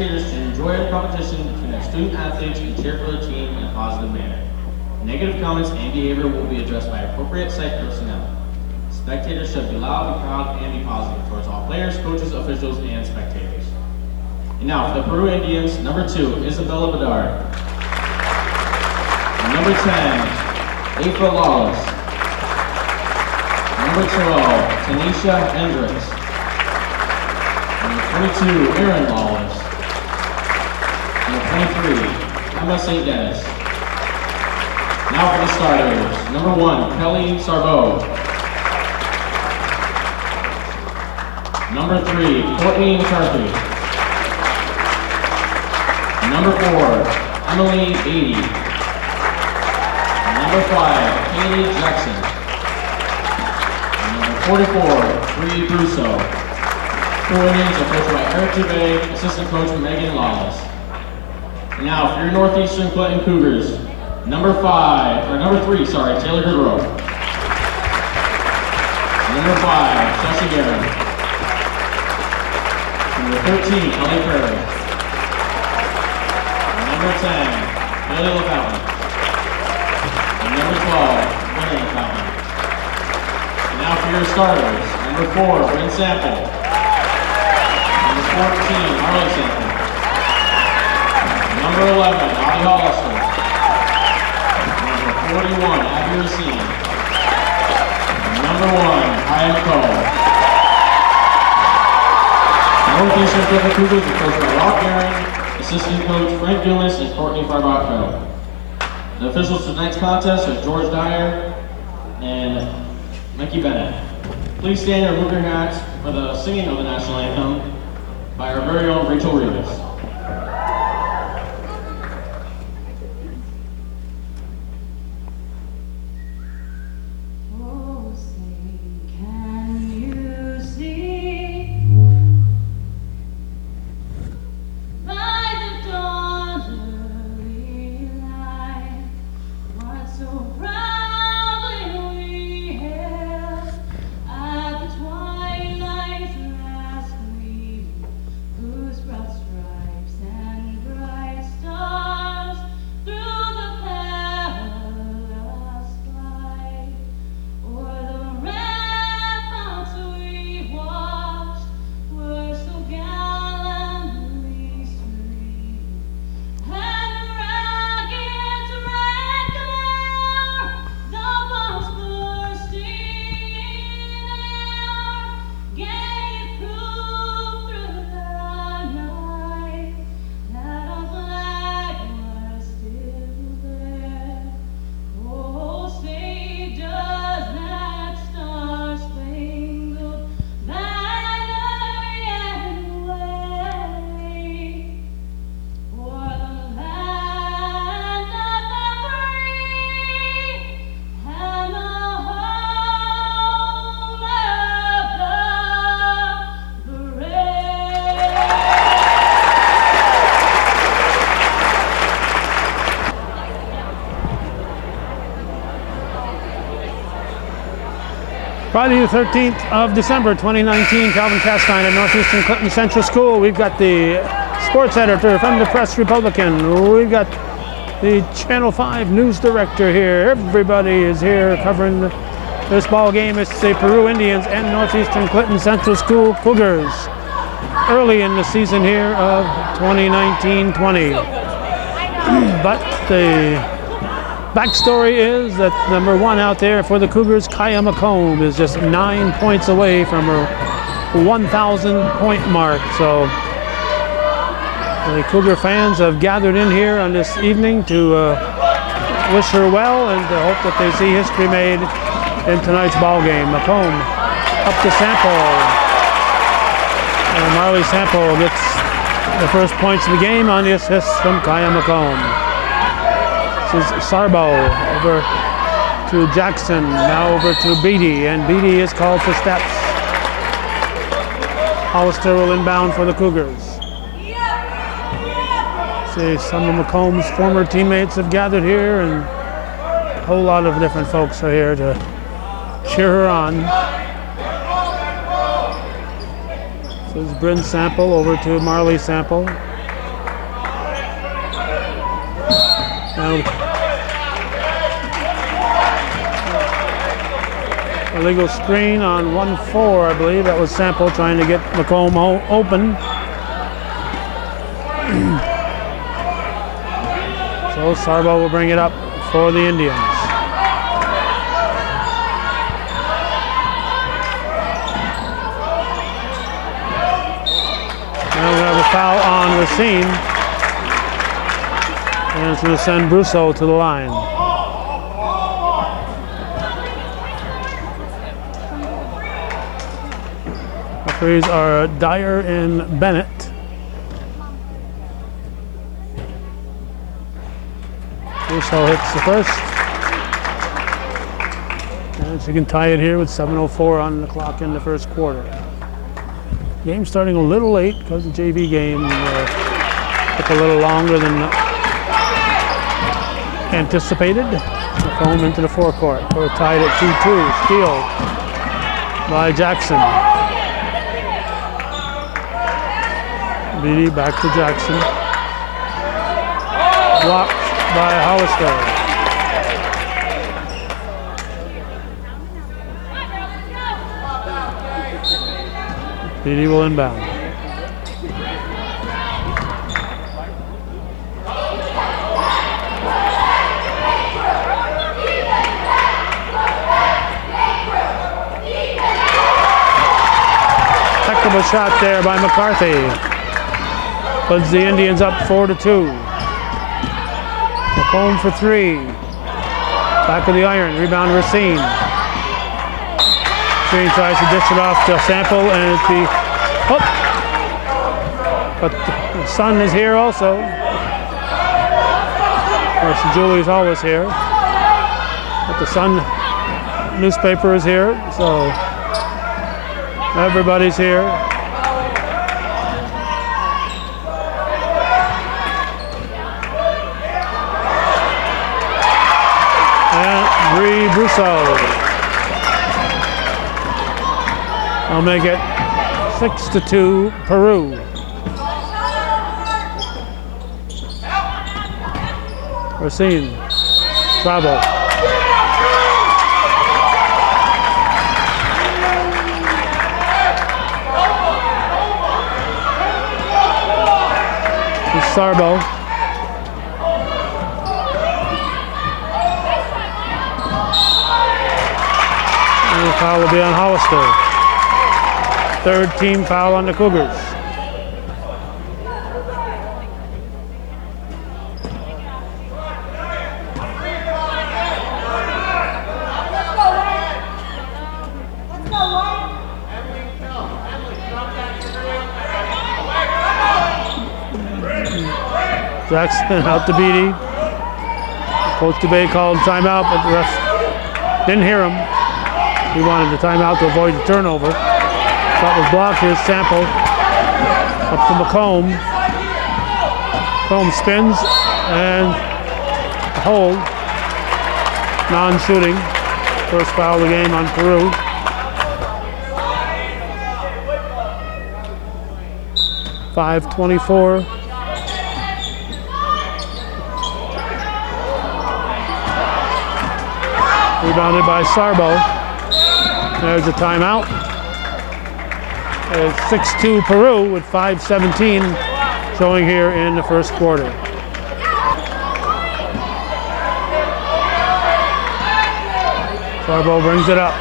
spectators to enjoy the competition between our student athletes and cheer for their team in a positive manner. Negative comments and behavior will be addressed by appropriate site personnel. Spectators should be loud, be proud, and be positive towards all players, coaches, officials, and spectators. And now for the Peru Indians, number 2, Isabella Bedard. Number 10, April Lawless. Number 12, Tanisha Hendricks. Number 22, Aaron Lawless. Number 23, Emma St. Dennis. Now for the starters. Number 1, Kelly Sarbo. Number 3, Courtney McCarthy. Number 4, Emily Beatty. Number 5, Haley Jackson. Number 44, Bree Brusso. Peru Indians are coached by Eric Dubay, assistant coach Megan Lawless. And now for your Northeastern Clinton Cougars, number 3, Taylor Goodrow. Number 5, Chelsea Guerin. Number 13, Ellie Curry. Number 10, Haley LaFountain. And number 12, Mary LaFountain. And now for your starters, number 4, Bryn Sample. Number 14, Harley Sample. Number 11, Audie Hollister. Number 41, Abby Racine. Number 1, Kya McComb. Northeastern Clinton Cougars are coached by Rob Aaron, assistant coach Frank Dumas, and Courtney Farbotko. The officials for tonight's contest are George Dyer and Mickey Bennett. Please stand and remove your hats for the singing of the national anthem by our very own Rachel Rivas. Friday the 13th of December 2019, Calvin Castine at Northeastern Clinton Central School. We've got the sports editor from the Press Republican. We've got the Channel 5 news director here. Everybody is here covering this ball game. It's the Peru Indians and Northeastern Clinton Central School Cougars early in the season here of 2019-20. But the backstory is that number 1 out there for the Cougars, Kya McComb, is just 9 points away from her 1,000 point mark. So the Cougar fans have gathered in here on this evening to wish her well and to hope that they see history made in tonight's ball game. McComb up to Sample. And Marley Sample gets the first points of the game on the assist from Kya McComb. This is Sarbo over to Jackson, now over to Beatty, and Beatty is called for steps. Hollister will inbound for the Cougars. See, some of McComb's former teammates have gathered here, and a whole lot of different folks are here to cheer her on. This is Bryn Sample over to Marley Sample. Now, illegal screen on 1-4, I believe. That was Sample trying to get McComb open. So Sarbo will bring it up for the Indians. Now we have a foul on Racine. And it's going to send Brousseau to the line. Referees are Dyer and Bennett. Brousseau hits the first. And she can tie it here with 7:04 on the clock in the first quarter. Game starting a little late because the JV game took a little longer than anticipated. McComb into the forecourt. We're tied at 2-2. Steal by Jackson. Beatty back to Jackson. Blocked by Hollister. Beatty will inbound. Technical shot there by McCarthy. Puts the Indians up 4-2. McComb for three. Back of the iron. Rebound Racine. Racine tries to dish it off to Sample, and it's the but the sun is here also. Of course, Julie's always here. But the Sun newspaper is here, so everybody's here. Brousseau. I'll make it 6-2 Peru. Racine. Travel. Sarbo. And the foul will be on Hollister. Third team foul on the Cougars. Jackson out to Beatty. Coach DeBay called timeout, but the ref didn't hear him. He wanted the timeout to avoid the turnover. Shot was blocked. Here's Sample. Up to McComb. McComb spins and a hold. Non-shooting. First foul of the game on Peru. .5:24. Rebounded by Sarbo. There's a timeout. It's 6-2 Peru with 5:17 showing here in the first quarter. Sarbo brings it up.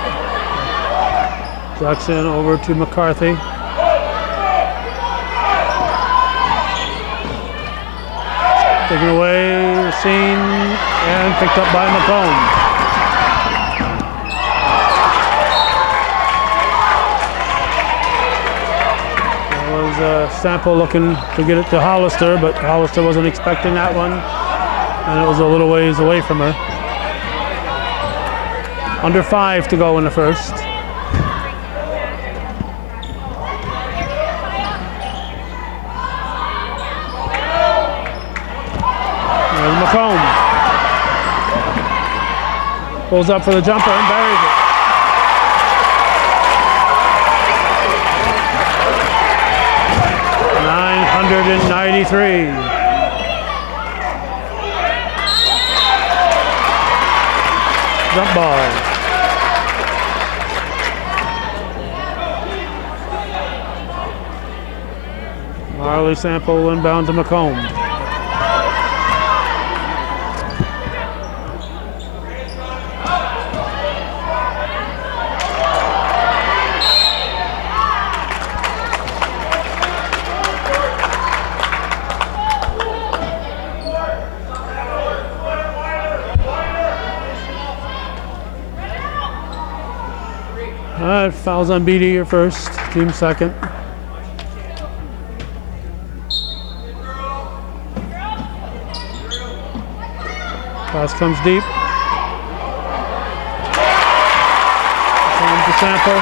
Jackson over to McCarthy. Taken away, Racine, and picked up by McComb. Sample looking to get it to Hollister, but Hollister wasn't expecting that one, and it was a little ways away from her. Under 5 to go in the first. There's McComb. Pulls up for the jumper and buries it. jump ball. Marley Sample inbound to McComb. Fouls on BD, your first, team second. Pass comes deep. Comes to Sample.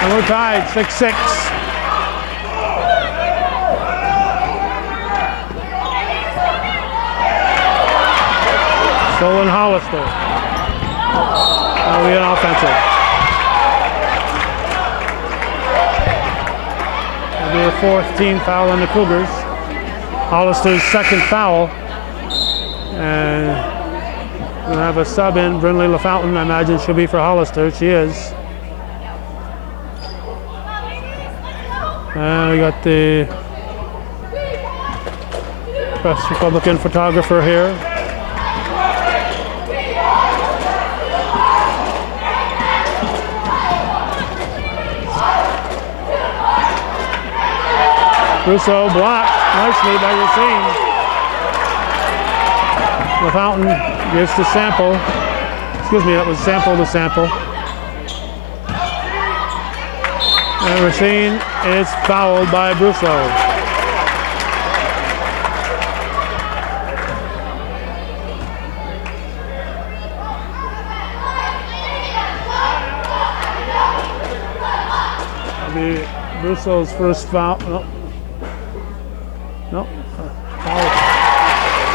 And we're tied, 6-6. Stolen Hollister. That'll be an offensive. That'll be a fourth team foul on the Cougars. Hollister's second foul. And we'll have a sub in, Brindley LaFountain. I imagine she'll be for Hollister. She is. And we got the Press Republican photographer here. Russo blocked nicely by Racine. LaFountain gives to Sample. Excuse me, that was Sample to Sample. And Racine is fouled by Brusso. That'll be Brusso's first foul. No. Foul.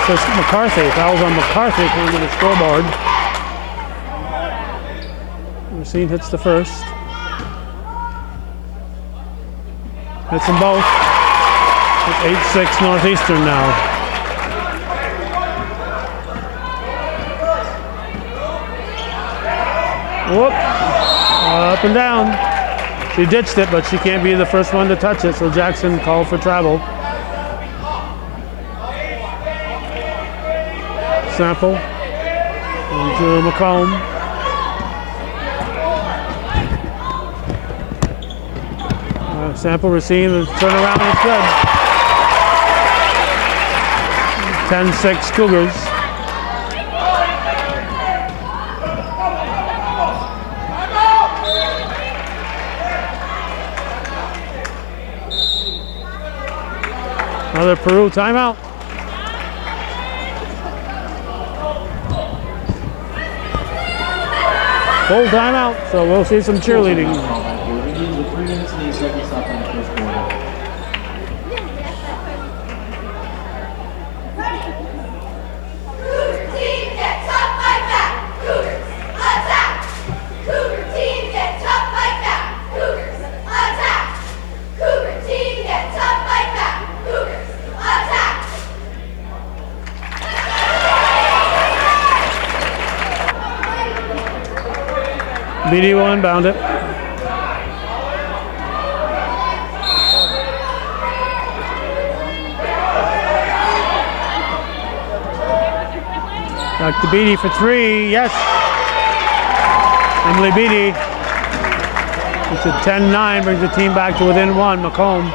It's McCarthy. Fouls on McCarthy according to the scoreboard. Racine hits the first. Hits them both. It's 8-6 Northeastern now. Whoop. Up and down. She ditched it, but she can't be the first one to touch it, so Jackson called for travel. Sample into McComb. Sample Racine, turn around and it's good. 10-6 Cougars. Another Peru timeout. Full timeout, so we'll see some cheerleading. With 3 minutes and 8 seconds left in the first quarter. Cougar team get tough like that. Cougars attack. Cougar team get tough like that. Cougars attack. Cougar team get tough like that. Cougars attack. BD will inbound it. Back to Beatty for 3, yes. Emily Beatty. It's a 10-9, brings the team back to within 1. McComb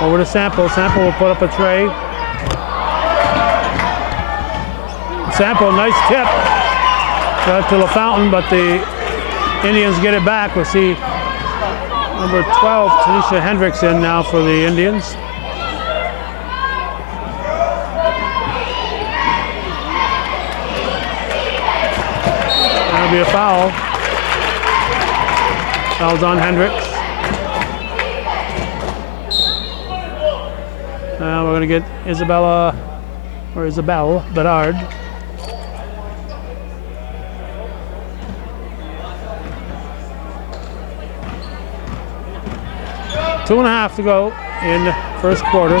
over to Sample. Sample will put up a tray. Sample, nice tip. Got to LaFountain, but the Indians get it back. We'll see number 12, Tanisha Hendricks, in now for the Indians. That'll be a foul. Foul's on Hendricks. Now we're going to get Isabel Bedard. Two and a half to go in the first quarter.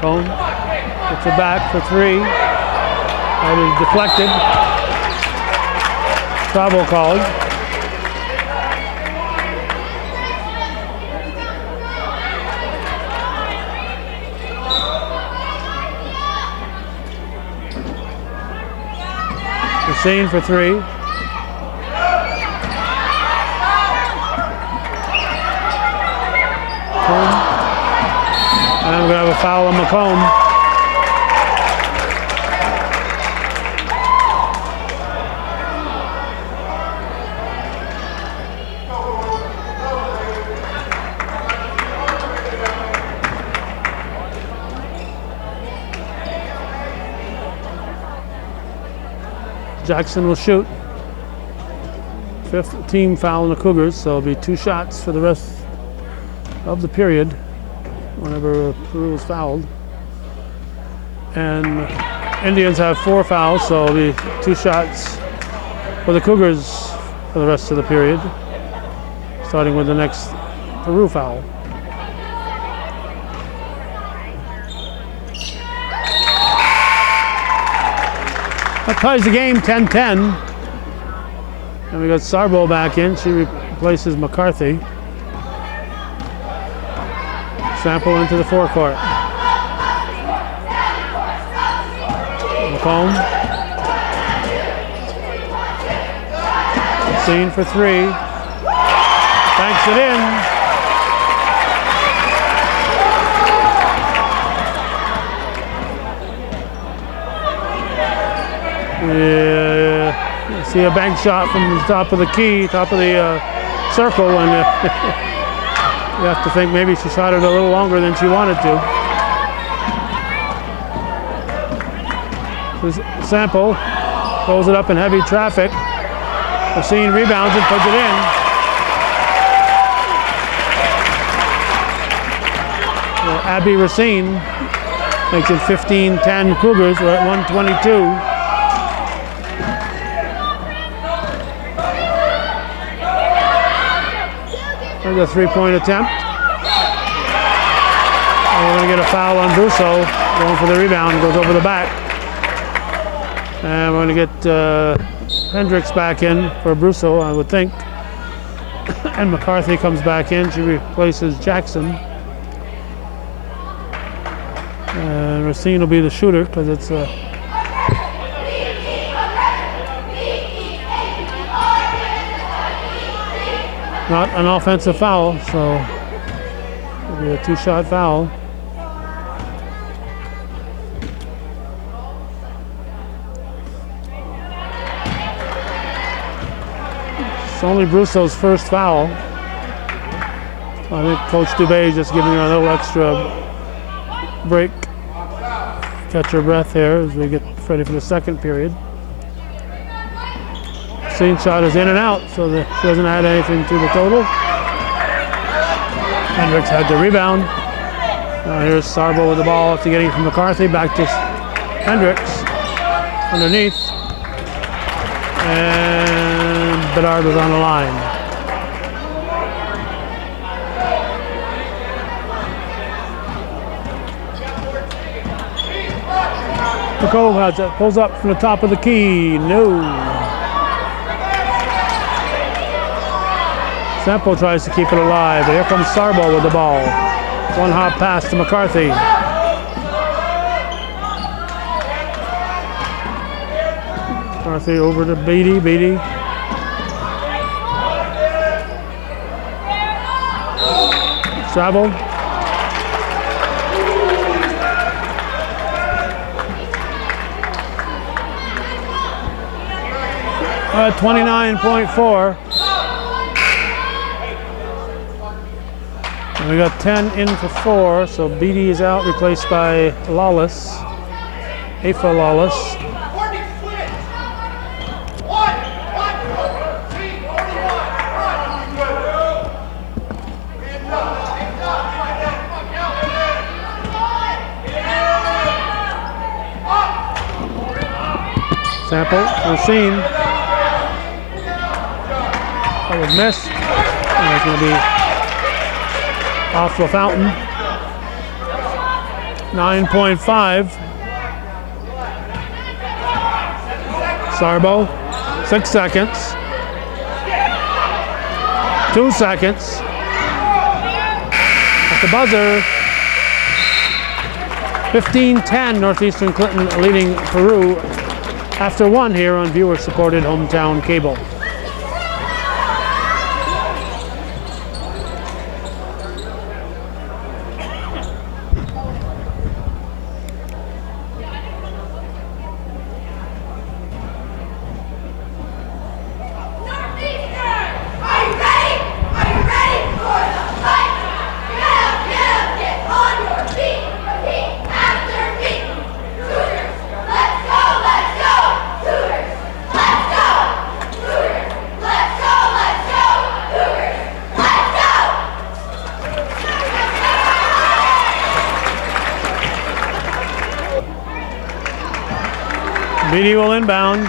Cone gets it back for 3. That is deflected. Travel called. Racine for 3. And we're going to have a foul on McComb. Jackson will shoot. 5th team foul on the Cougars, so it'll be 2 shots for the rest of the period whenever Peru is fouled. And Indians have 4 fouls, so it'll be 2 shots for the Cougars for the rest of the period, starting with the next Peru foul. That ties the game 10-10. And we got Sarbo back in. She replaces McCarthy. Sample into the forecourt. McComb. Scene for 3. Banks it in. Yeah, see a bank shot from the top of the key, top of the circle, and you have to think maybe she shot it a little longer than she wanted to. Sample pulls it up in heavy traffic. Racine rebounds and puts it in. Well, Abby Racine makes it 15-10 Cougars. We're at 122. There's a 3-point attempt. And we're going to get a foul on Russo, going for the rebound, goes over the back. And we're going to get Hendricks back in for Russo, I would think. And McCarthy comes back in. She replaces Jackson. And Racine will be the shooter because it's not an offensive foul, so it'll be a 2-shot foul. It's only Brusso's first foul. I think Coach Dubé is just giving her a little extra break. Catch her breath here as we get ready for the second period. Scene shot is in and out, so she doesn't add anything to the total. Hendricks had the rebound. Here's Sarbo with the ball after getting it from McCarthy. Back to Hendricks underneath. And Bedard was on the line. McComb has it, pulls up from the top of the key. No. Sample tries to keep it alive, but here comes Sarbo with the ball. 1 hop pass to McCarthy. McCarthy over to Beatty. Beatty. Travel. 29.4. We got 10 in for 4, so Beatty is out, replaced by Lawless. Afa Lawless. Sample, Racine. That was missed. And it's going to be off the fountain. 9.5. Sarbo, 6 seconds. 2 seconds. At the buzzer, 15-10, Northeastern Clinton leading Peru after 1 here on viewer-supported hometown cable. Beatty will inbound.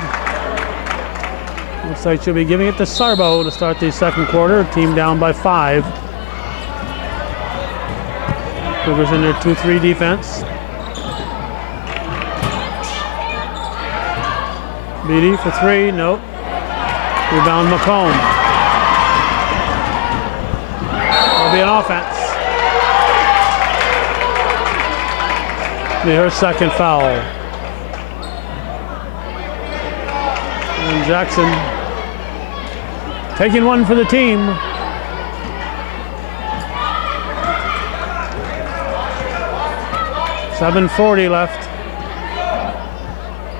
Looks like she'll be giving it to Sarbo to start the second quarter. Team down by 5. Cougars in their 2-3 defense. Beatty for 3, nope. Rebound McComb. That'll be an offense. Be her second foul. And Jackson taking 1 for the team. .740 left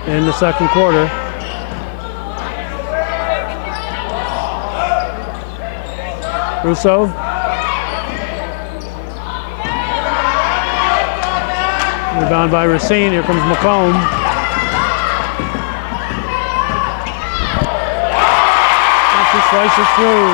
in the second quarter. Russo. Rebound by Racine. Here comes McComb. She slices through.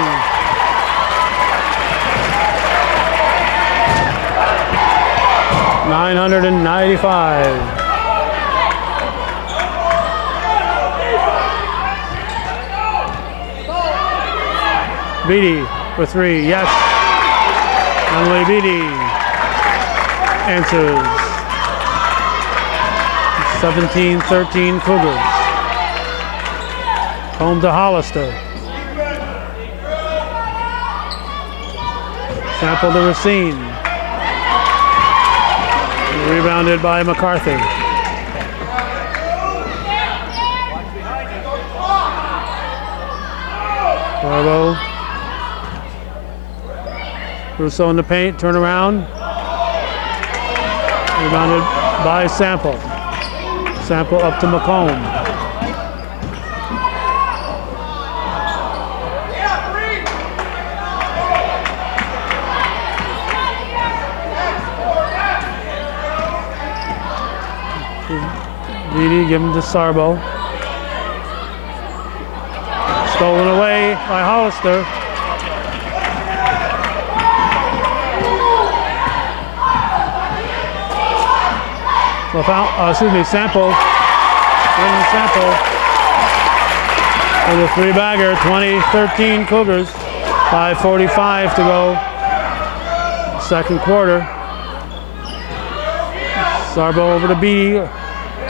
.995. Beatty for 3, yes. Emily Beatty answers. 17-13 Cougars. Home to Hollister. Sample to Racine. Rebounded by McCarthy. Bravo. Russo in the paint, turn around. Rebounded by Sample. Sample up to McComb. Beatty, give him to Sarbo. Stolen away by Hollister. Sample. Sample. With a 3-bagger, 20-13 Cougars. 5:45 to go. Second quarter. Sarbo over to Beatty.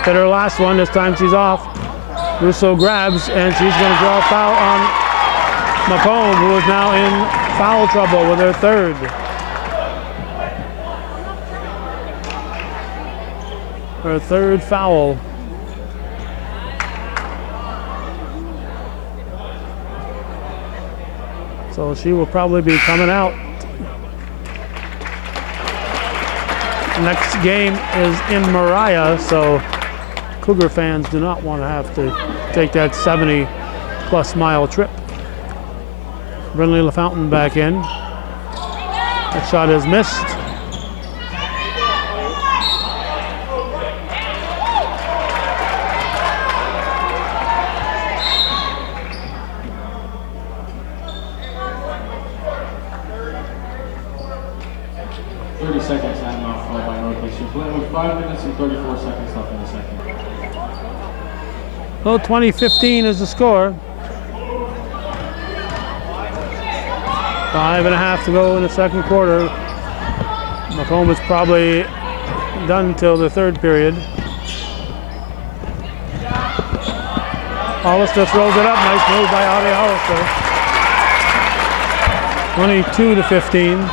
Hit her last one, this time she's off. Russo grabs, and she's going to draw a foul on McComb, who is now in foul trouble with her 3rd. Her 3rd foul. So she will probably be coming out. Next game is in Mariah, so Cougar fans do not want to have to take that 70-plus mile trip. Brinley LaFountain back in. That shot is missed. Seconds timeout followed by Northeastern Clinton with 5 minutes and 34 seconds left in the second. Well, 20-15 is the score. 5.5 to go in the second quarter. McComb is probably done till the 3rd period. Hollister throws it up. Nice move by Audrey Hollister. 22-15.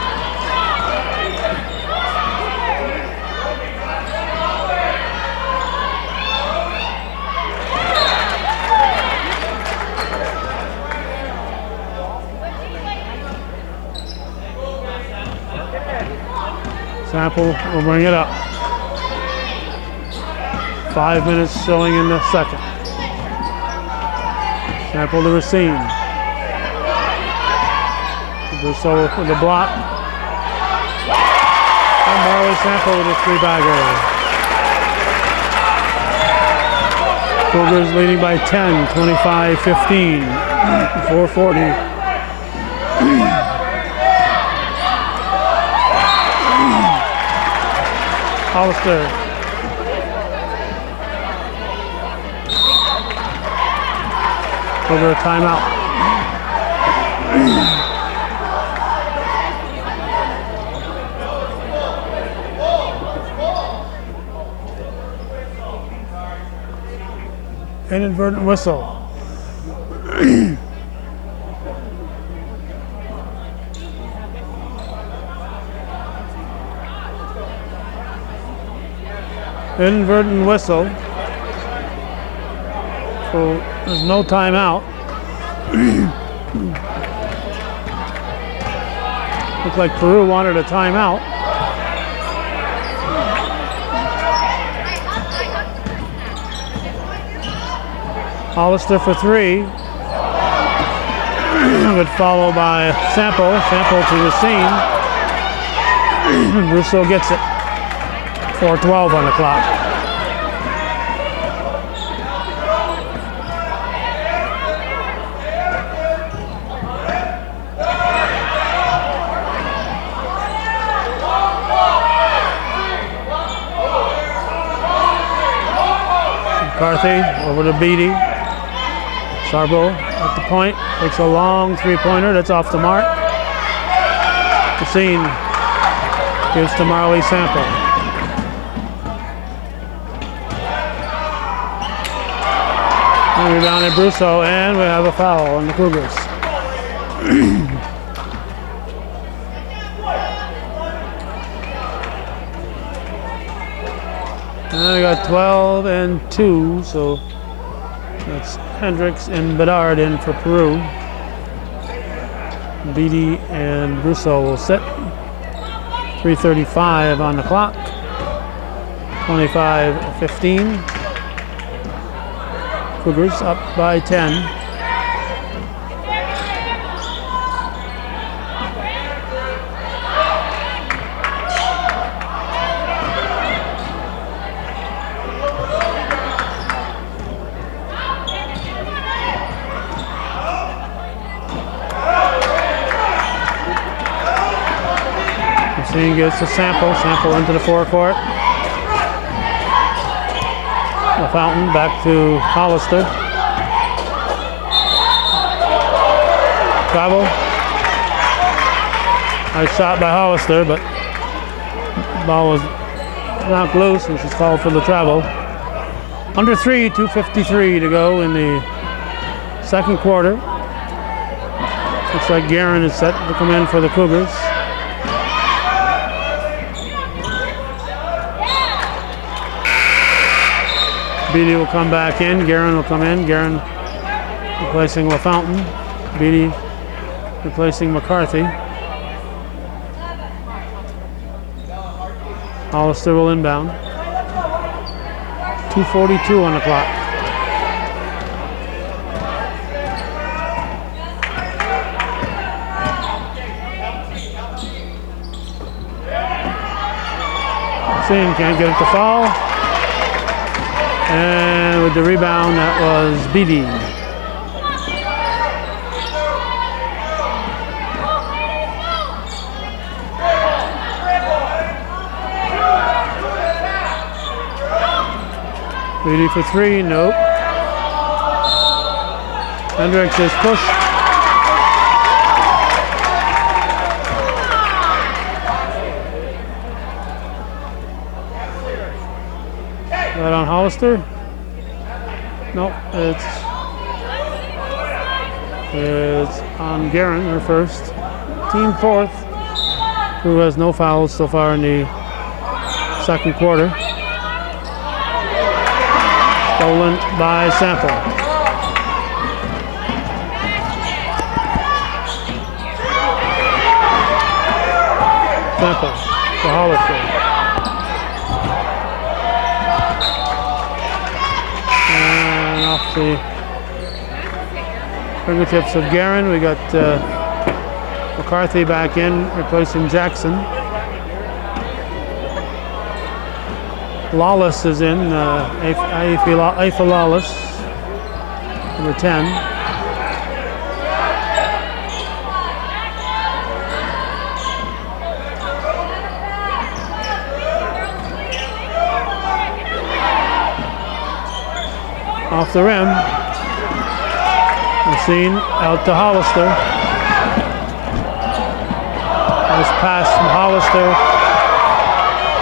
Sample will bring it up. 5 minutes showing in the second. Sample to Racine. Brousseau with the block. And Marley Sample with a three-bagger. Cougars leading by 10, 25-15. 4:40. Hollister. Over a timeout. Inadvertent whistle. Inadvertent whistle. So there's no timeout. Looks like Peru wanted a timeout. Hollister for three. Good follow by Sample. Sample to Racine. Brousseau gets it. 4:12 on the clock. McCarthy over to Beatty. Sarbo at the point. Takes a long three-pointer. That's off the mark. Racine gives to Marley Sample. Rebound at Brousseau, and we have a foul on the Cougars. And we got 12 and 2, so that's Hendricks and Bedard in for Peru. Beatty and Brousseau will sit. 3:35 on the clock. 25-15. Cougars up by 10. Racine gets a Sample into the forecourt. The Fountain back to Hollister. Travel. Nice shot by Hollister, but the ball was knocked loose and she's called for the travel. Under 3, 2:53 to go in the second quarter. Looks like Guerin is set to come in for the Cougars. Beatty will come back in. Guerin will come in. Guerin replacing LaFountain. Beatty replacing McCarthy. Hollister will inbound. 2:42 on the clock. Racine can't get it to fall. And with the rebound, that was Beatty. Beatty for three, nope. Hendricks is pushed. That on Hollister? Nope, it's is on Guerin, her first. Team fourth, who has no fouls so far in the second quarter. Stolen by Sample. Sample to Hollister. And off the fingertips of Guerin, we got McCarthy back in, replacing Jackson. Lawless is in, Aifa Lawless, number 10. Off the rim, Machine out to Hollister. Nice pass from Hollister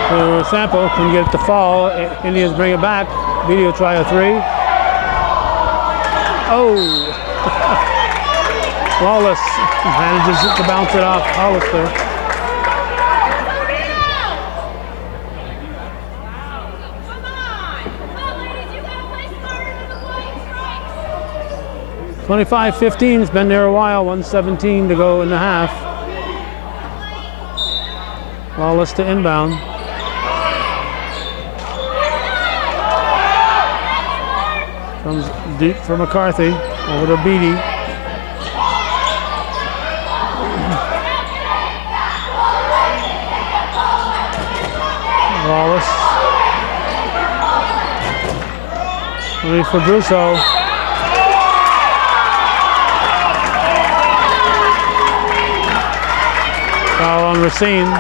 to Sample, couldn't get it to fall. Indians bring it back. Video try a three. Oh! Lawless manages to bounce it off Hollister. 25-15, it's been there a while, 1:17 to go in the half. Lawless to inbound. Comes deep for McCarthy, over to Beatty. Lawless. Ready for Brousseau. Foul on Racine.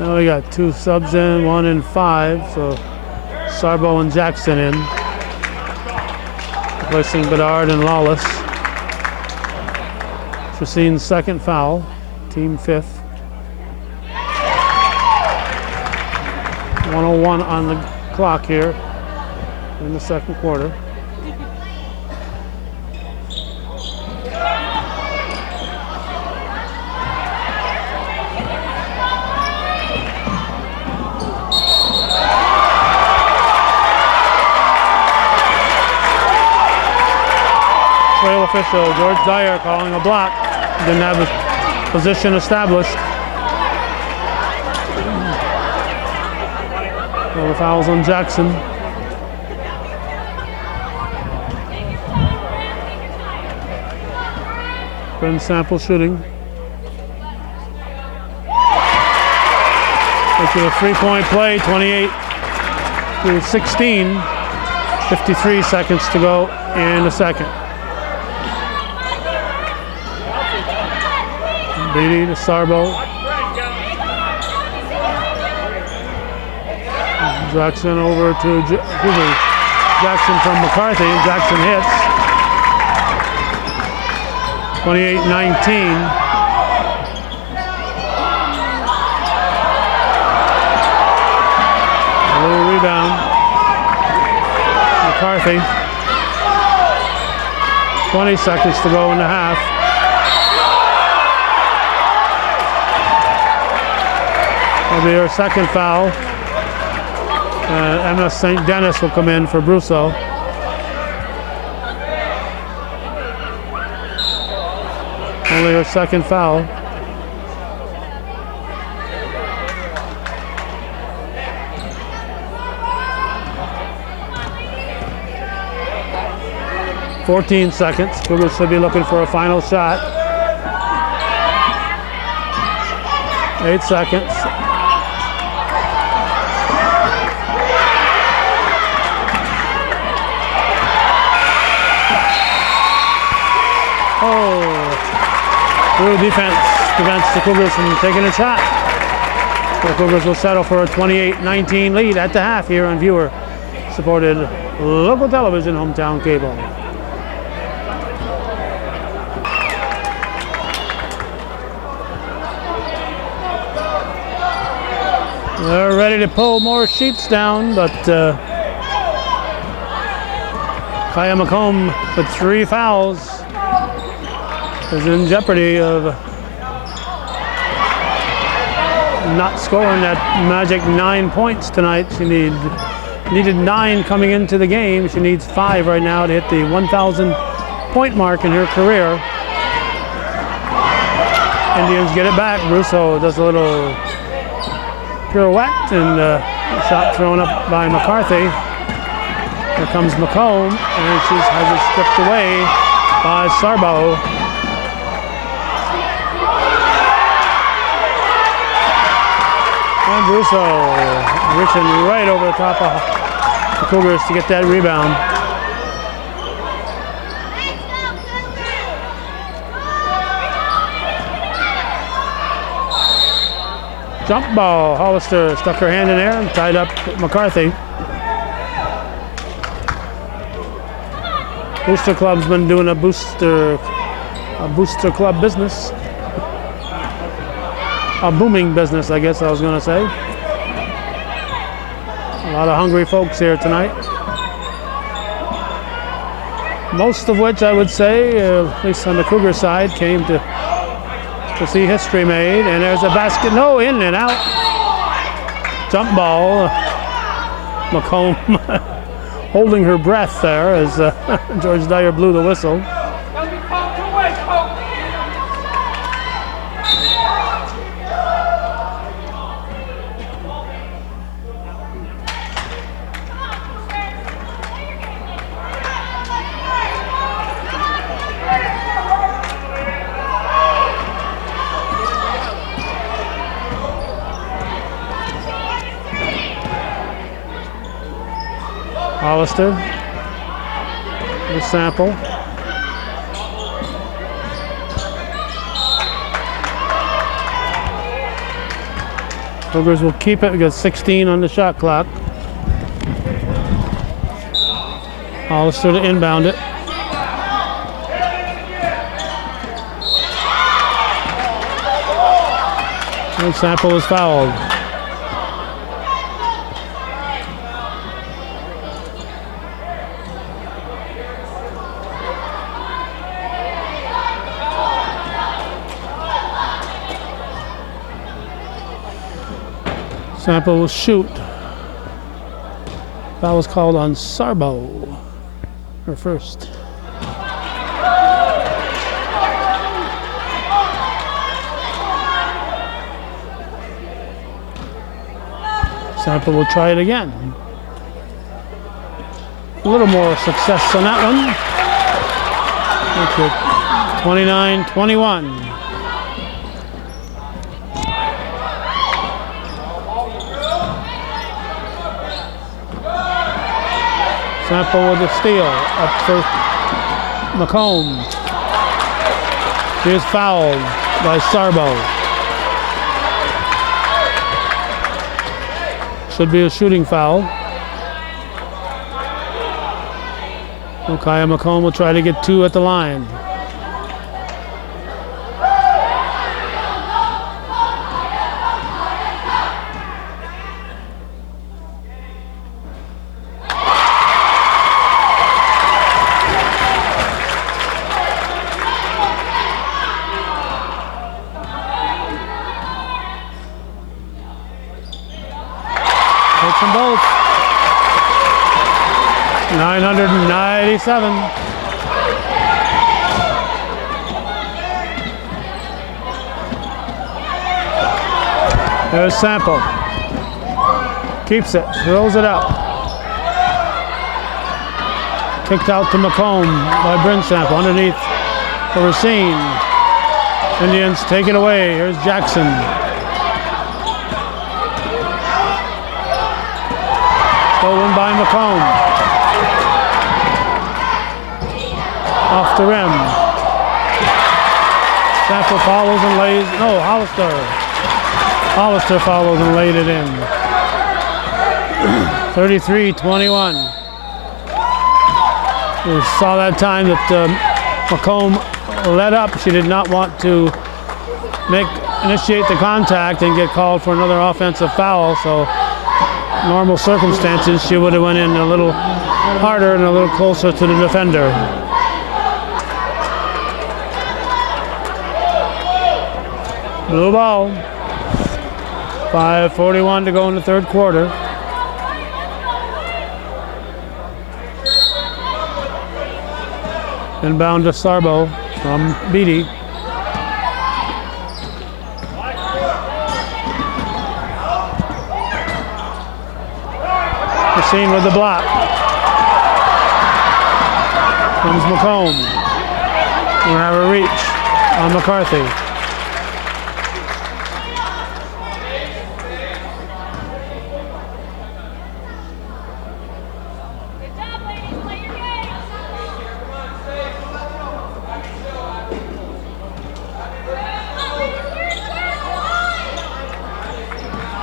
Now we got two subs in, 1 and 5, so Sarbo and Jackson in, replacing Bedard and Lawless. Racine's second foul, team 5th. 1:01 on the clock here in the second quarter. Trail official George Dyer calling a block. Didn't have his position established. So the fouls on Jackson. Ben Sample shooting. It's a 3-point play, 28-16. 53 seconds to go in the second. Beatty to Sarbo. Jackson over to Jackson from McCarthy. Jackson hits. 28-19. A little rebound. McCarthy. 20 seconds to go in the half. That'll be her second foul. MS St. Denis will come in for Brousseau. Only her second foul. "14 seconds. Cougars should be looking for a final shot. 8 seconds. Peru defense prevents the Cougars from taking a shot. The Cougars will settle for a 28-19 lead at the half here on viewer-supported local television, Hometown Cable. They're ready to pull more sheets down, but Kya McComb with 3 fouls is in jeopardy of not scoring that magic 9 points tonight. She needed 9 coming into the game. She needs 5 right now to hit the 1,000 point mark in her career. Indians get it back. Russo does a little pirouette and shot thrown up by McCarthy. Here comes McComb, and she has it stripped away by Sarbo. And Russo reaching right over the top of the Cougars to get that rebound. Jump ball. Hollister stuck her hand in there and tied up McCarthy. Booster Club's been doing a booster club business. A booming business, I guess I was going to say. A lot of hungry folks here tonight. Most of which I would say, at least on the Cougar side, came to see history made. And there's a basket, no, in and out. Jump ball. McComb holding her breath there as George Dyer blew the whistle. Hollister, the sample. Cougars will keep it. We got 16 on the shot clock. Hollister to inbound it. And sample is fouled. Sample will shoot. Foul was called on Sarbo, her first. Sample will try it again. A little more success on that one. 29-21. Sample with the steal, up for McComb. She is fouled by Sarbo. Should be a shooting foul. Kya McComb will try to get 2 at the line. Takes them both. 997. There's Sample. Keeps it, throws it up. Kicked out to McComb by Bryn Sample underneath for Racine. Indians take it away. Here's Jackson. Stolen by McComb. Off the rim. Sample follows and lays. No, Hollister. Hollister follows and laid it in. 33-21. We saw that time that McComb led up. She did not want to make initiate the contact and get called for another offensive foul. So normal circumstances, she would have went in a little harder and a little closer to the defender. Blue ball. 5:41 to go in the third quarter. Inbound to Sarbo from Beatty. Machine with the block. Comes McComb. We'll have a reach on McCarthy.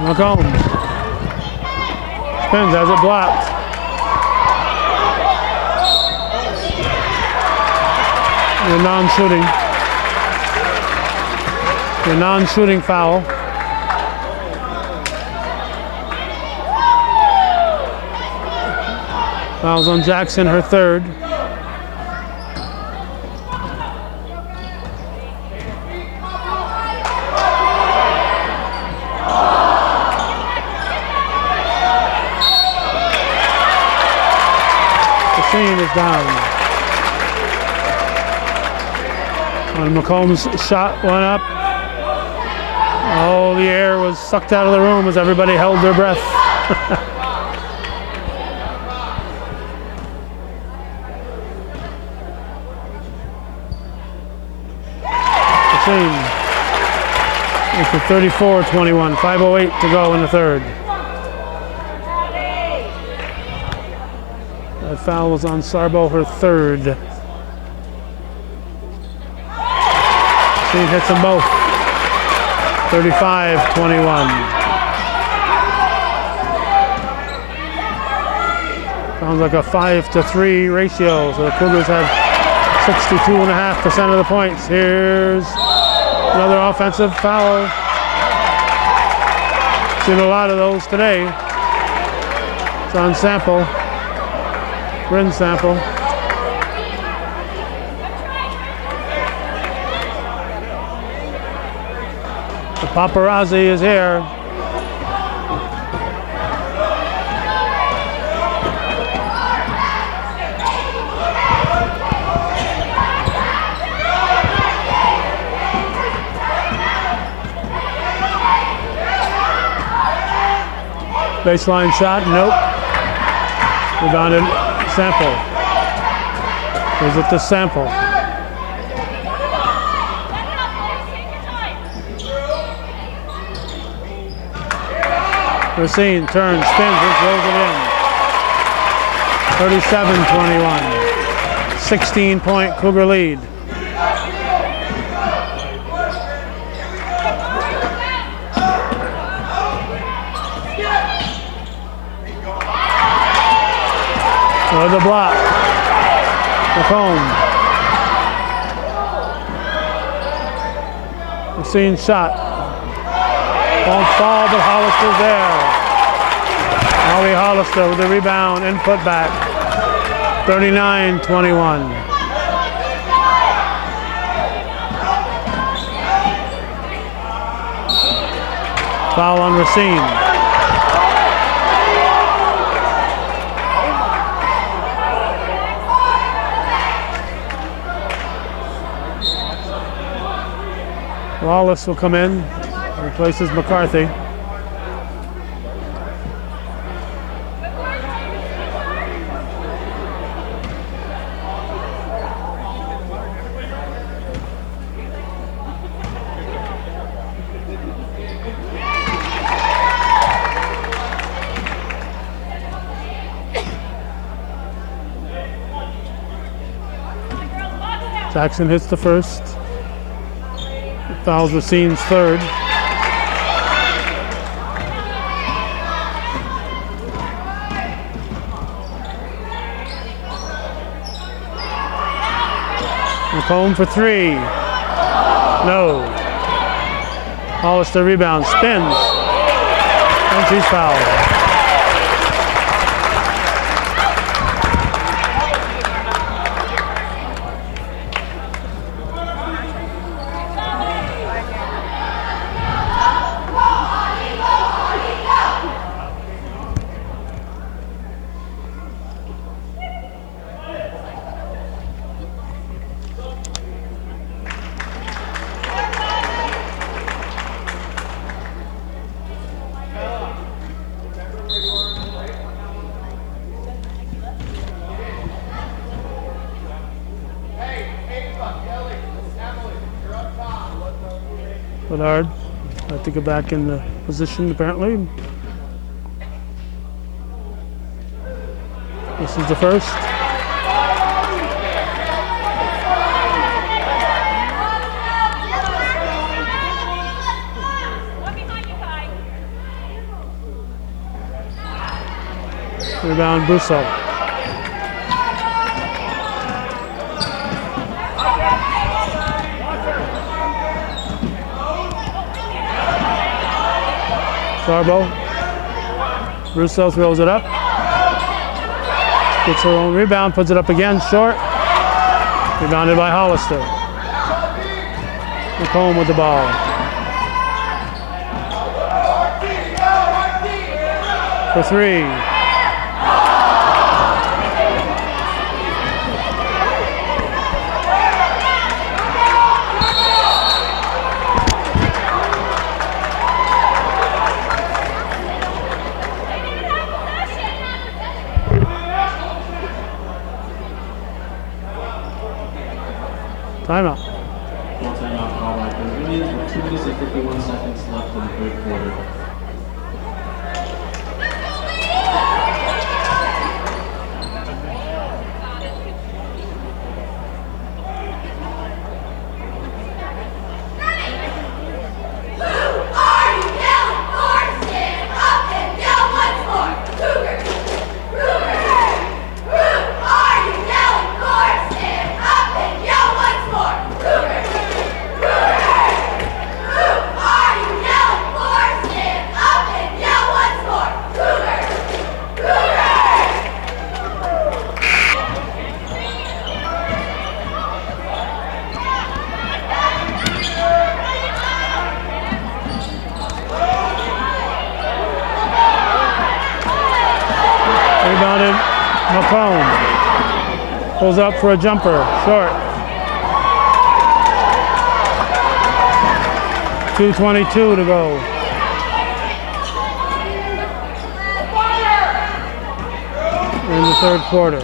McComb spins as it blocked. The non-shooting foul. Fouls on Jackson, her third. Is down. And McComb's shot went up. Oh, the air was sucked out of the room as everybody held their breath. It's a 34-21, 5:08 to go in the third. That foul was on Sarbo, her third. She hits them both. 35-21. Sounds like a 5-to-3 ratio. So the Cougars have 62.5% of the points. Here's another offensive foul. Seen a lot of those today. It's on Sample. Bryn Sample. The paparazzi is here. Baseline shot, nope. Rebounded. Sample. Is it the Sample? Racine turns, spins, and throws it in. 37-21. 16-point Cougar lead. With the block. McComb. Racine shot. Won't fall, but Hollister's there. Holly Hollister with the rebound and putback. 39-21. Foul on Racine. Wallace will come in, replaces McCarthy. Jackson hits the first. Fouls Racine's third. McComb for three. No. Hollister rebound, spins, and she's fouled. Bernard had to get back in the position apparently. This is the first. Rebound Busso. Sarbo. Russo throws it up. Gets her own rebound, puts it up again, short. Rebounded by Hollister. McComb with the ball. For three. Timeout. Full timeout called by Peru Indians with 2 minutes and 51 seconds left in the third quarter. Rebounded McComb. Pulls up for a jumper, short. 2:22 to go. In the third quarter.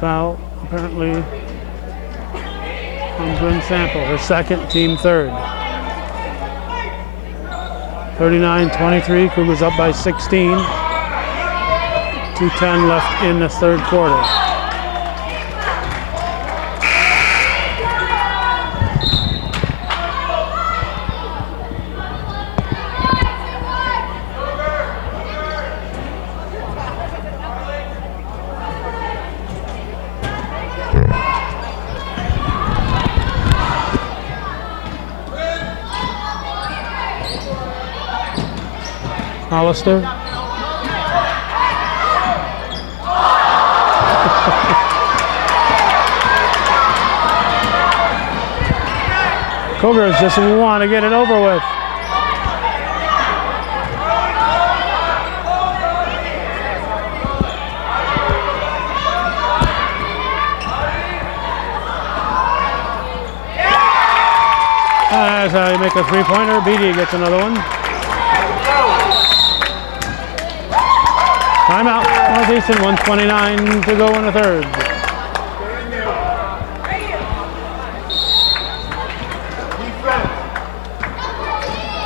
Foul, apparently, on Bryn Sample, her second, team third. 39-23, Cougars up by 16. 2:10 left in the third quarter. Hollister. Cougars just want to get it over with. That's how you make a three-pointer. Beatty gets another one. Timeout, Northeastern, 1:29 to go in the third.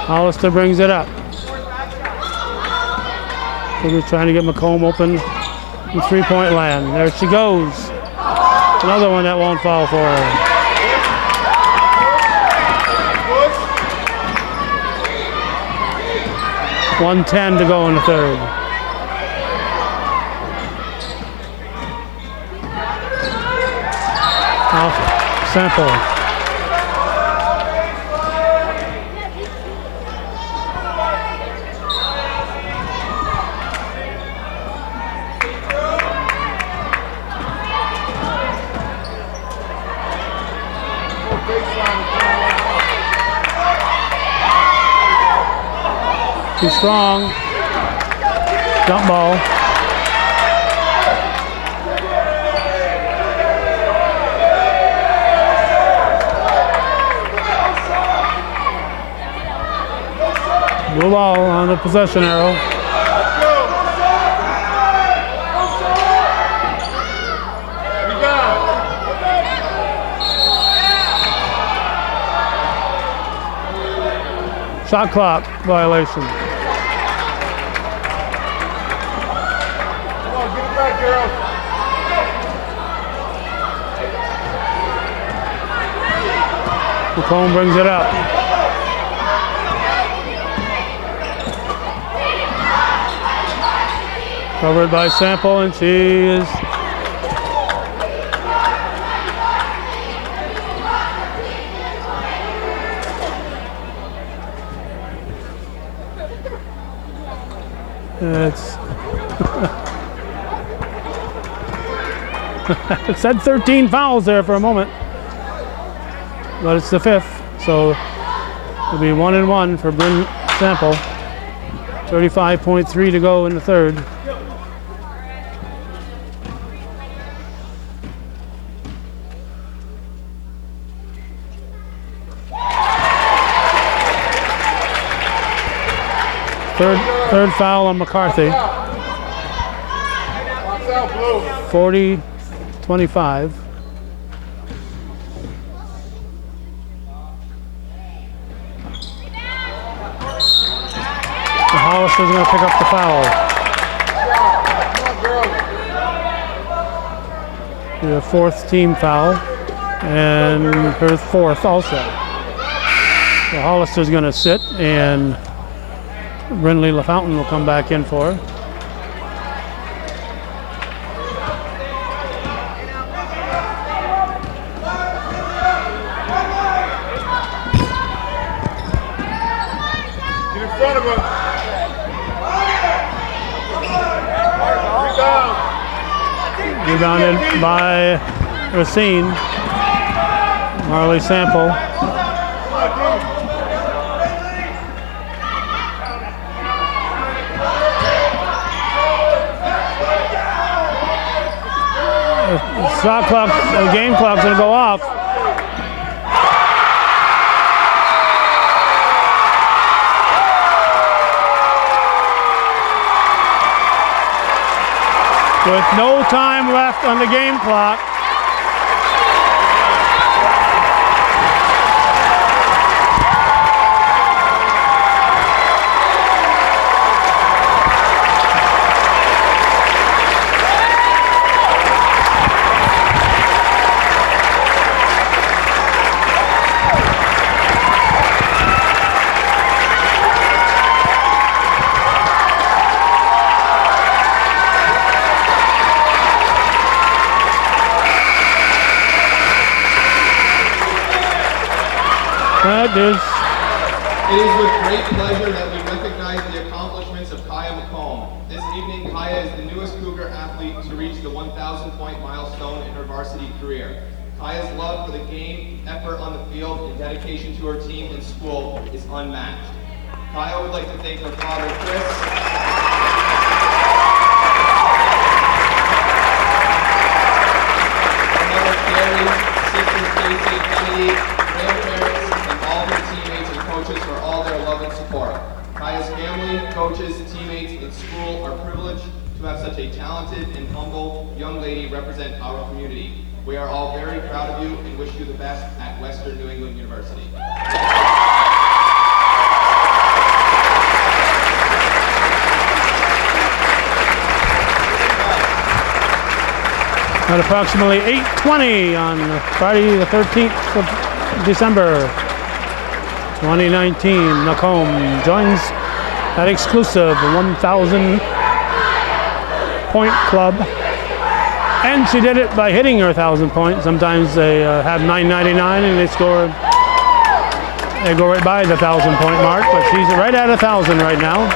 Hollister brings it up. Cougars trying to get McComb open in three-point land. There she goes. Another one that won't fall for her. .110 to go in the third. Sample. Too strong. Jump ball. Blue ball on the possession arrow. Shot clock violation. McComb brings it up. Covered by Sample, and she is it said 13 fouls there for a moment, but it's the 5th, so it'll be 1-1 for Bryn Sample. 35.3 to go in the 3rd. Third foul on McCarthy. 40-25. Hollister's going to pick up the foul. The 4th team foul, and her 4th also. So Hollister's going to sit, and Brindley LaFountain will come back in for her. Get in front of him. Rebounded by Racine. Marley Sample. Shot clock, the game clock's gonna go off. With no time left on the game clock. It is with great pleasure that we recognize the accomplishments of Kya McComb. This evening, Kya is the newest Cougar athlete to reach the 1,000-point milestone in her varsity career. Kya's love for the game, effort on the field, and dedication to her team and school is unmatched. Kya would like to thank her father, Chris, her mother, Carrie, sister, Casey, Kennedy, grandparents, and all her teammates and coaches for all their love and support. Kya's family, coaches, teammates, and school are privileged to have such a talented and humble young lady represent our community. We are all very proud of you and wish you the best at Western New England University. At approximately 8:20 on Friday the 13th of December 2019, McComb joins that exclusive 1,000 point club And she did it by hitting her 1,000 points. Sometimes they have 999 and they go right by the 1,000 point mark, but she's right at 1,000 right now.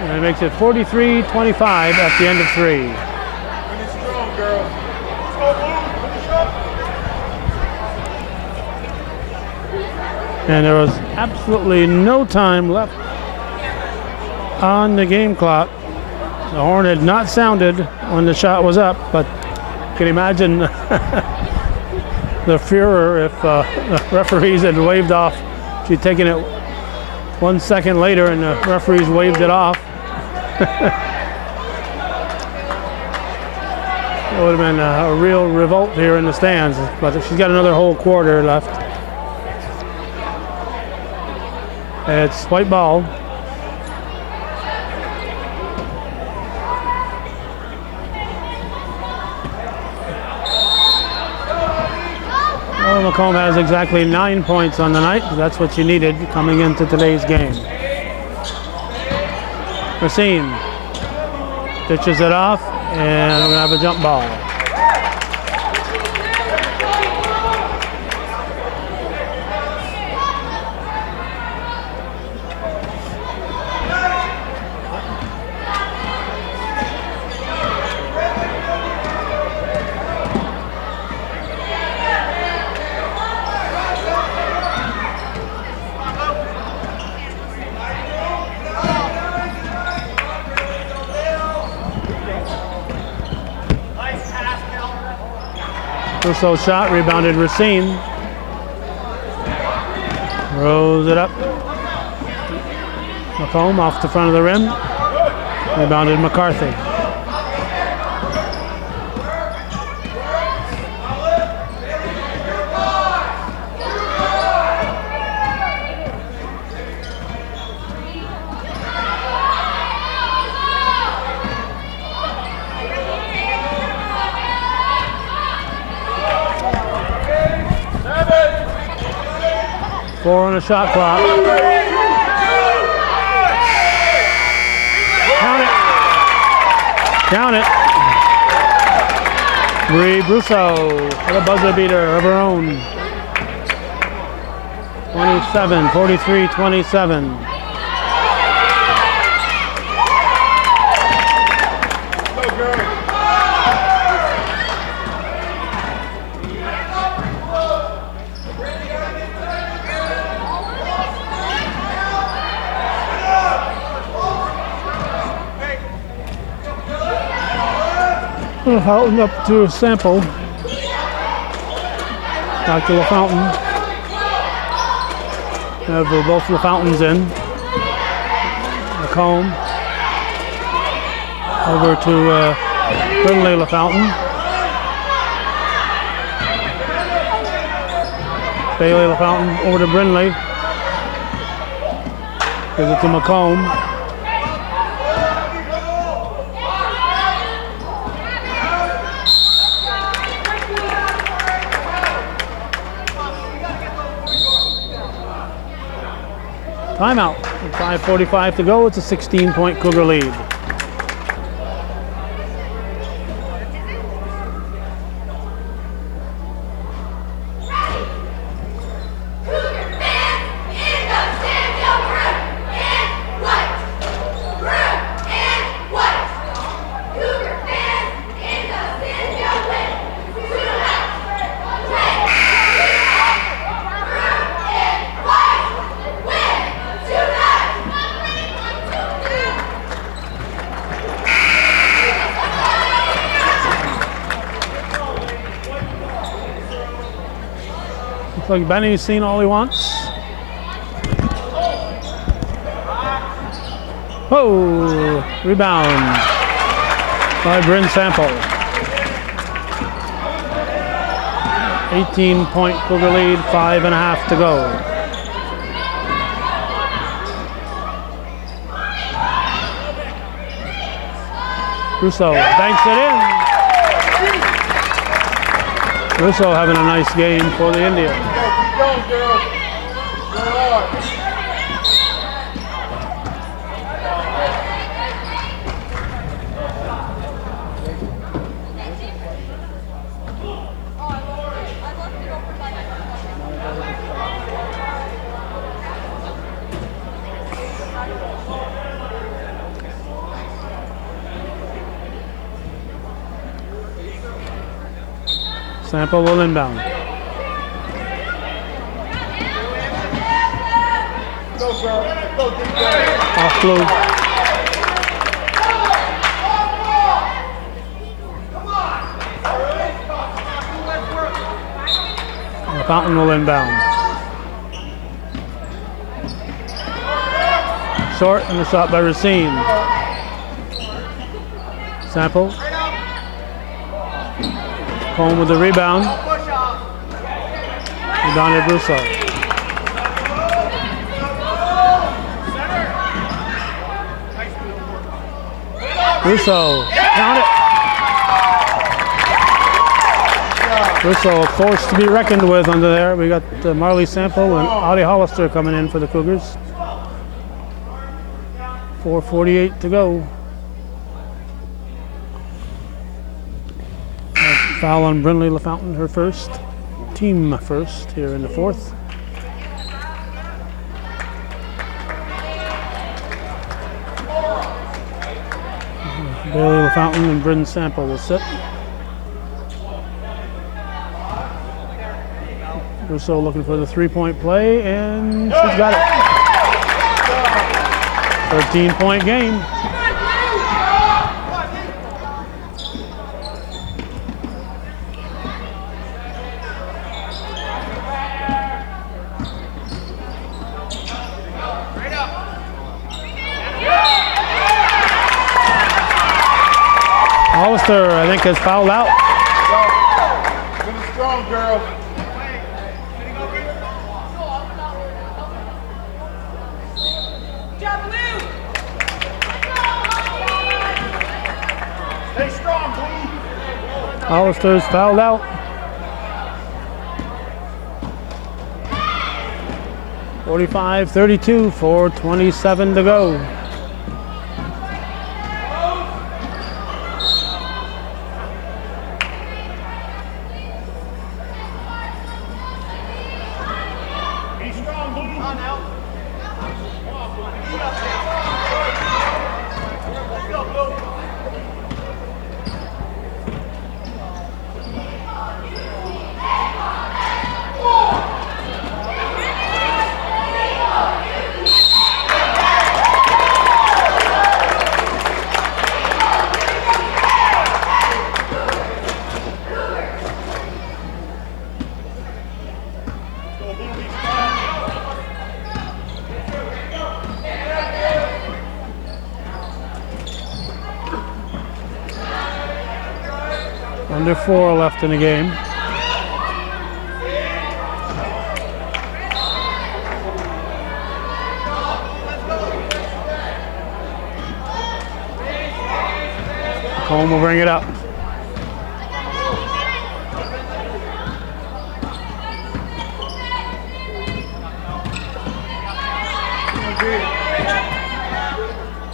And it makes it 43-25 at the end of 3. Strong, girl. And there was absolutely no time left on the game clock. The horn had not sounded when the shot was up, but you can imagine the furor if the referees had waved off. She'd taken it 1 second later and the referees waved it off. It would have been a real revolt here in the stands, but she's got another whole quarter left. It's white ball. Well, McComb has exactly 9 points on the night. That's what she needed coming into today's game. Racine ditches it off, and we're gonna have a jump ball. So shot, rebounded Racine. Throws it up. McComb off the front of the rim. Rebounded McCarthy. Four on the shot clock. Count it. Count it. Bree Brousseau with a buzzer beater of her own. 27, 43-27. Fountain up to a sample. Dr. LaFountain. Have both LaFountains in. McComb. Over to Brindley LaFountain. Bailey LaFountain over to Brindley. Gives it to McComb. Timeout. 5:45 to go. It's a 16-point Cougar lead. Looks like Benny's seen all he wants. Oh, rebound by Bryn Sample. 18-point Cougar lead, 5.5 to go. Russo banks it in. Russo having a nice game for the Indians. Keep going, girl. Go hard. Sample will inbound. Go, girl. Go, get it. Off blue. Fountain will inbound. Short and a shot by Racine. Sample. Home with the rebound. Rebounded Russo. Russo, count it. Russo, a force to be reckoned with under there. We got Marley Sample and Ollie Hollister coming in for the Cougars. 4:48 to go. Foul on Brinley LaFountain, her first. Team first here in the fourth. Bailey LaFountain and Bryn Sample will sit. Russo looking for the three-point play, and she's got it. 13-point game. Hollister, I think, has fouled out. Finish strong, girl. Stay strong, Blue. Hollister's fouled out. 45-32, 4:27 to go. Under 4 left in the game. McComb will bring it up.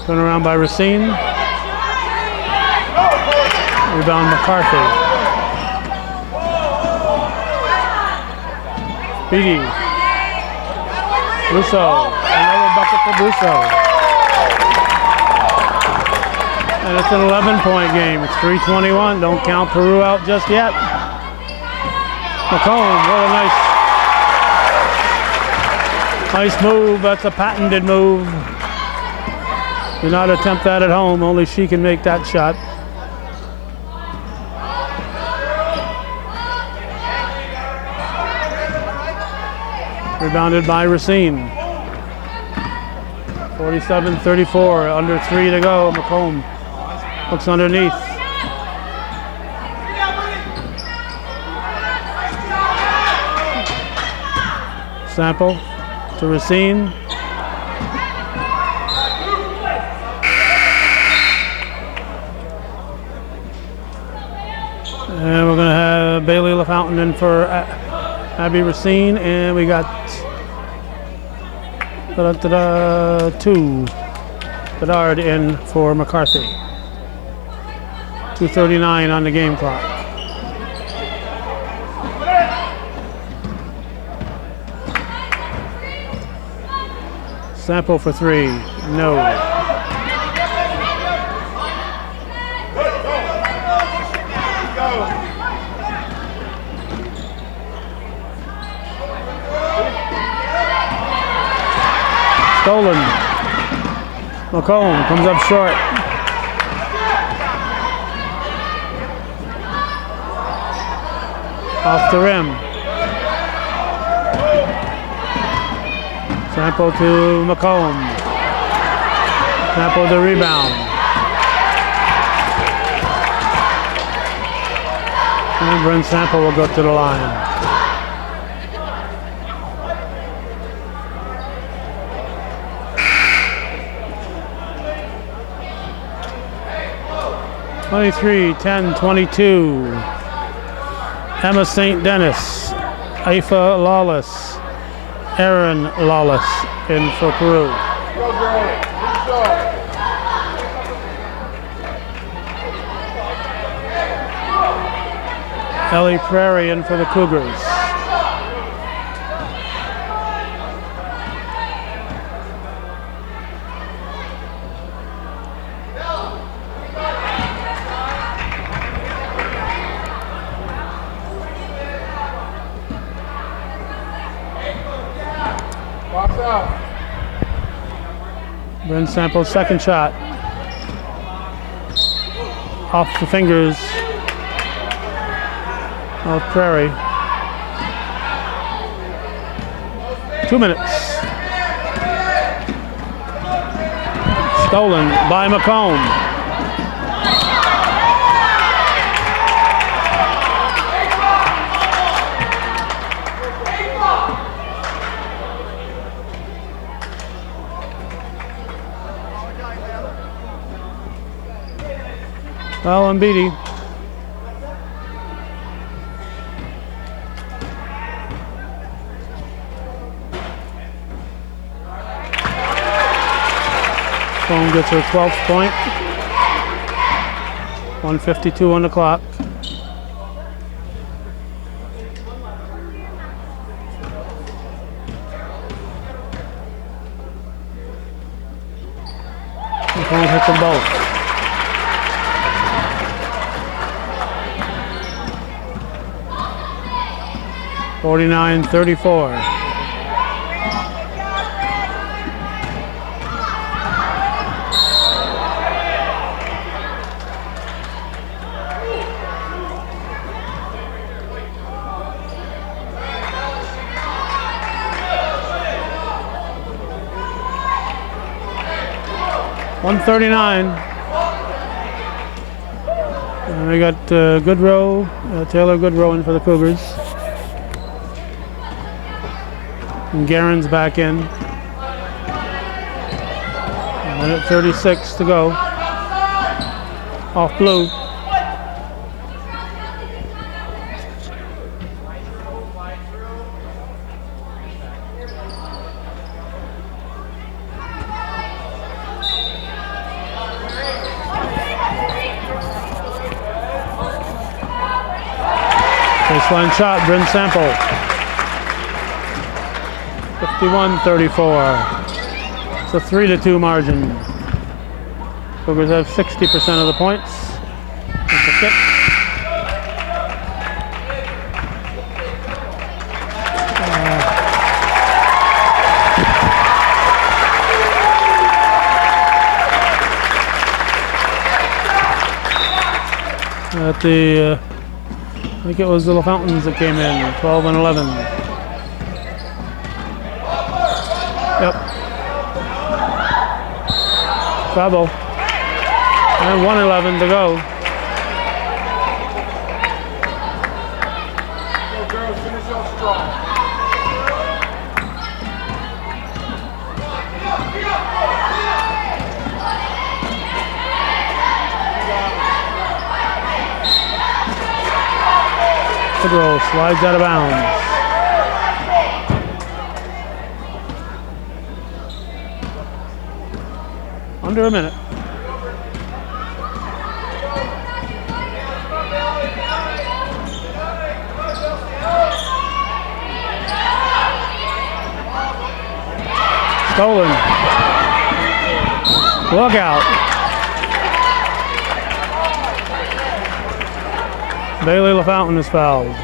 Turn around by Racine. Rebound McCarthy. Beatty. Russo. Another bucket for Russo. And it's an 11-point game. It's 3:21. Don't count Peru out just yet. McComb, what a nice move. That's a patented move. Do not attempt that at home. Only she can make that shot. Rebounded by Racine. 47-34, under 3 to go. McComb looks underneath. Sample to Racine. And we're going to have Bailey LaFountain in for Abby Racine, and we got 2 Bedard in for McCarthy. 2:39 on the game clock. Sample for 3, no. Stolen. McComb comes up short. Off the rim. Sample to McComb. Sample the rebound. And Brent Sample will go to the line. (23-10, 22). Emma St. Denis, Aifa Lawless, Aaron Lawless in for Peru. Go, girl. Good job. Ellie Prairie in for the Cougars. Box out. Bryn Sample's second shot. Off the fingers of Prairie. 2 minutes. Stolen by McComb. Well, Mbidi. Phone gets her 12th point. 1:52 on the clock. Phone hits them both. (49-34). (139). And we got Goodrow, Taylor Goodrow in for the Cougars. And Garen's back in. 1:36 to go. Off blue. Baseline shot, Bryn Sample. 51-34. It's a 3-2 margin. Cougars have 60% of the points. That's a kick. At the, I think it was the Fountains that came in, 12 and 11. Yep. Travel. And 1:11 to go. Go, girls. Finish off strong. Goodrow slides out of bounds. Under a minute. Stolen. Look out. Bailey LaFountain is fouled.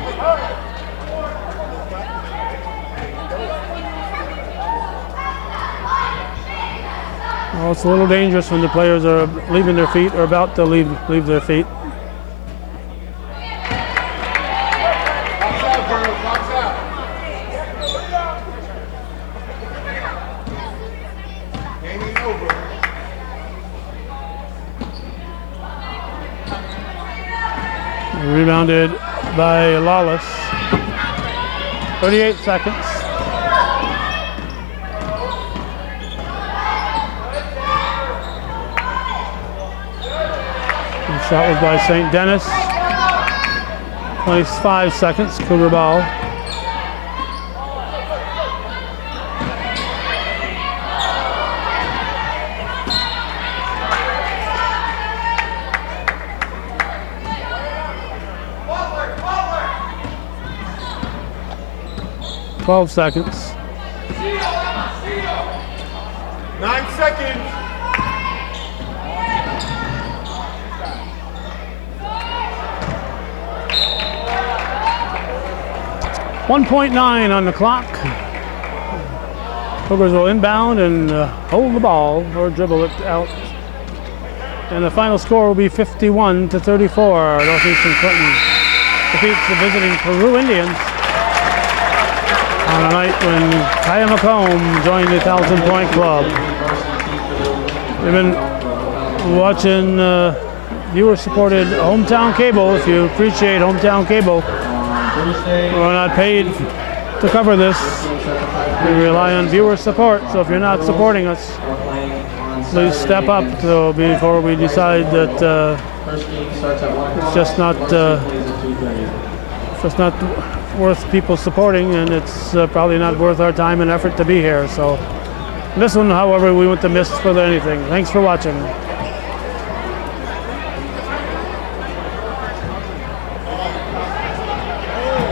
Well, it's a little dangerous when the players are leaving their feet or about to leave their feet. Box out, girls. Box out. Game ain't over. Rebounded by Lawless. 38 seconds. The shot was by St. Denis. 25 seconds, Cougar ball. Butler. 12 seconds. 9 seconds. .9 on the clock. Cougars will inbound and hold the ball or dribble it out. And the final score will be 51-34. Northeastern Clinton defeats the visiting Peru Indians on a night when Kya McComb joined the 1,000-point club. We've been watching viewer-supported hometown cable. If you appreciate hometown cable, we're not paid to cover this. We rely on viewer support, so if you're not supporting us, please step up before we decide that it's just not worth people supporting, and it's probably not worth our time and effort to be here. So this one, however, we went to miss for anything. Thanks for watching.